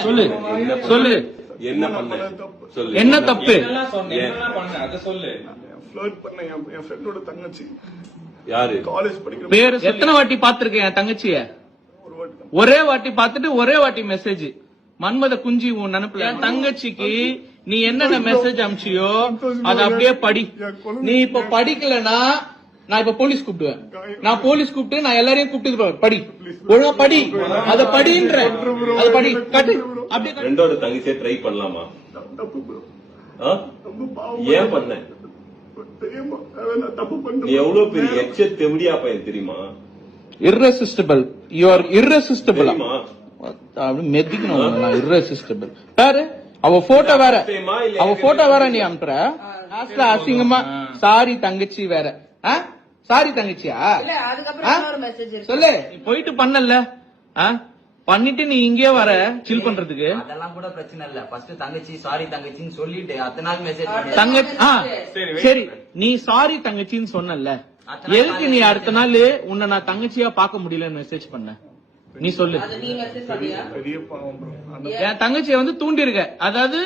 சொல்லு சொல்லு என்ன பண்ண சொல்லு. என்ன தப்பு? என் ஃப்ரெண்டோட தங்கச்சி யாரு? காலேஜ் படிக்கிற பேரு எத்தனை வாட்டி பாத்திருக்கேன் என் தங்கச்சிய? ஒரே வாட்டி பாத்துட்டு ஒரே வாட்டி மெசேஜ் மன்மத குஞ்சி உன் நினைப்புல என் தங்கச்சிக்கு நீ என்னென்ன மெசேஜ் அனுப்பிச்சியோ அது அப்படியே படி. நீ இப்ப படிக்கலனா நான் இப்ப போலீஸ் கூப்பிடுவேன். நான் போலீஸ் கூப்பிட்டு நான் எல்லாரையும் கூப்பிட்டு படி, ஒழுங்கா படி, அத படின்ற அத படி கட்டு அப்படியே. ஃப்ரெண்டோட தங்கச்சியை ட்ரை பண்ணலாமா? ஏன் பண்ண? நீ எவ்வளவு பெரிய எக்ஸட் தெவடியா பையன் தெரியுமா? irresistible. You are irresistible. மெதிக்கணும். irresistible. பாரு அவ போட்டோ வேற, அவ போட்டோ வேற நீ அனுப்புற. அசிங்கமா சாரி தங்கச்சி வேற. சாரி தங்கச்சியா சொல்லு. போயிட்டு பண்ணல பண்ணிட்டு நீ இங்கே வர சில் பண்றதுக்கு. அதெல்லாம் கூட பிரச்சனை இல்ல. ஃபர்ஸ்ட் தங்கச்சி சாரி தங்கச்சின்னு சொல்லிட்டு அத்தனை நாள் மெசேஜ் தங்கச்சி சரி நீ சாரி தங்கச்சின்னு சொன்னல, எதுக்கு நீ அடுத்த நாள் உன்னை நான் தங்கச்சியா பார்க்க முடியலன்னு மெசேஜ் பண்ண? நீ சொல்லு. என் தங்கச்சிய தூண்டி இருக்க, அதாவது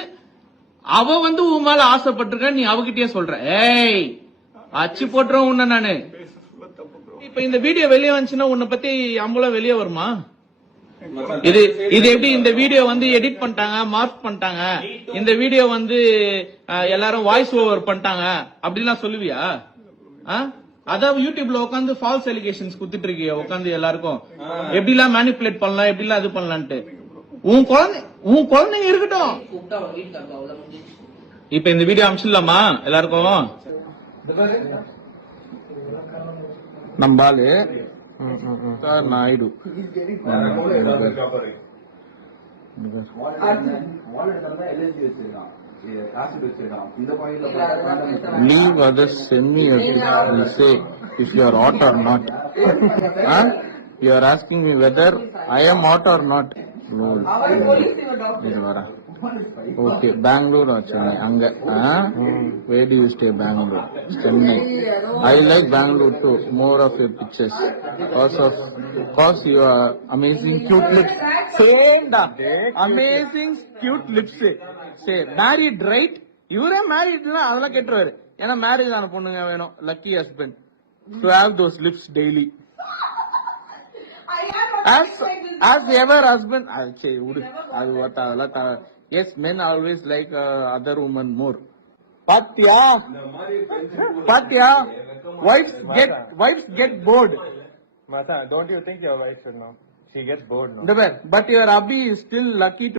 அவ உன் மேல ஆசைப்பட்டிருக்க, நீ அவகிட்டயே சொல்ற. ஏய் அச்சு போட்டுறோம் உன்ன நானு. இப்ப இந்த வீடியோ வெளியே வந்துச்சுன்னா உன்னை பத்தி அம்பளம் வெளியே வருமா? இது எப்படி இந்த வீடியோ எடிட் பண்ணிட்டாங்க, மார்க் பண்ணிட்டாங்க, இந்த வீடியோ எல்லாரும் வாய்ஸ் ஓவர் பண்ணிட்டாங்க அப்படிலாம் சொல்லுவியா? அதாவது யூடியூப்ல உட்காந்து ஃபால்ஸ் எலிகேஷன்ஸ் குடுத்துட்டு இருக்கிய உட்காந்து எல்லாருக்கும் எப்படிலாம் மேனிபுலேட் பண்ணலாம், எப்படிலாம் இது பண்ணலான்ட்டு. உன் குழந்தைங்க இருக்கட்டும். இப்ப இந்த வீடியோ அனுப்பிச்சிடலாமா எல்லாருக்கும்? நம்பாலு Naidu leave others, send me a picture, will say if you are hot or not. You are asking me whether I am hot or not. Okay, Bangalore or Chennai? Anga. Where do you stay? Bangalore, Chennai. I like Bangalore too. More of your pictures. Cause you are amazing cute lips. Same da. Amazing cute lips. Say married right? இவரே மேரிட்னா அதெல்லாம் கேட்டுருவாரு. ஏன்னா marriage ஆன பொண்ணுங்க வேணும். Lucky husband to have those lips daily. as ever husband சரி விடு, அது அதெல்லாம். Yes, men always like other women more. பாத்தியா wives get bored. Mata, don't you think your wife should know? She gets bored now. But your hubby is still lucky to